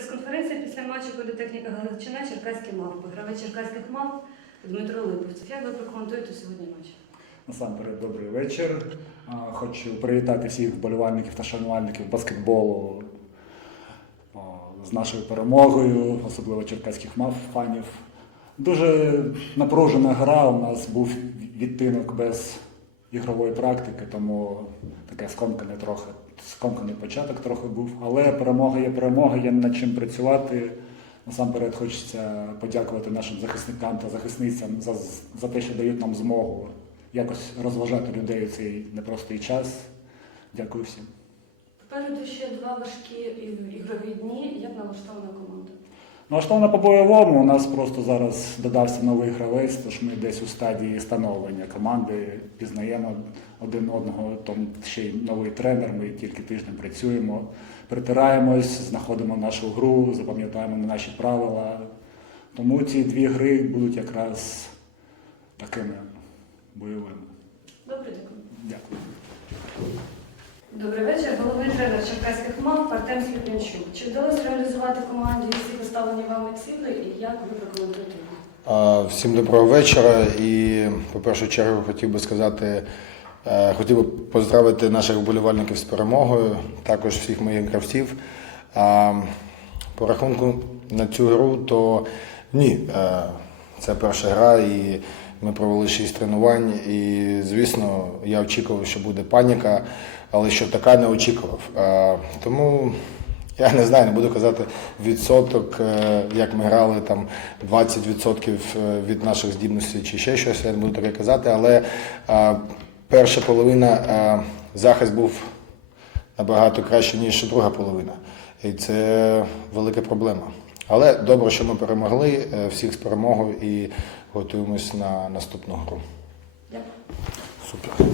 Прес-конференція після матчу політехніка Галичина Черкаські мавпи. Гравець черкаських мавп Дмитро Липовцев. Як ви прокоментуєте сьогодні матч? Насамперед, добрий вечір. Хочу привітати всіх вболівальників та шанувальників баскетболу з нашою перемогою, особливо черкаських мав фанів. Дуже напружена гра. У нас був відтинок без ігрової практики, тому таке скомкане трохи, скомканий початок трохи був. Але перемога є перемога, є над чим працювати. Насамперед хочеться подякувати нашим захисникам та захисницям за, за те, що дають нам змогу якось розважати людей у цей непростий час. Дякую всім. Попереду ще два важкі ігрові дні. Як налаштована команда? Налаштовано по бойовому. У нас просто зараз додався новий гравець, тож ми десь у стадії становлення команди пізнаємо один одного. Там ще й новий тренер. Ми тільки тиждень працюємо, притираємось, знаходимо нашу гру, запам'ятаємо наші правила. Тому ці дві гри будуть якраз такими бойовими. Добре, дякую. Дякую. Добрий вечір. Головний тренер черкаських мавп Артем Сліпінчук. Чи вдалося реалізувати команді всі поставлені вами цілі і як ви прокоментуєте? Всім доброго вечора. І по першу чергу хотів би сказати, е, хотів би поздравити наших вболівальників з перемогою, також всіх моїх гравців. По рахунку на цю гру, то ні, е, це перша гра, і ми провели шість тренувань. І, звісно, я очікував, що буде паніка, але що така не очікував. Е, Тому я не знаю, не буду казати відсоток, е, як ми грали там 20% від наших здібностей чи ще щось, я не буду таке казати, але е, перша половина е, захист був набагато краще, ніж друга половина. І це велика проблема. Але добре, що ми перемогли. Е, всіх з перемогою і готуємось на наступну гру. Дякую. Супер.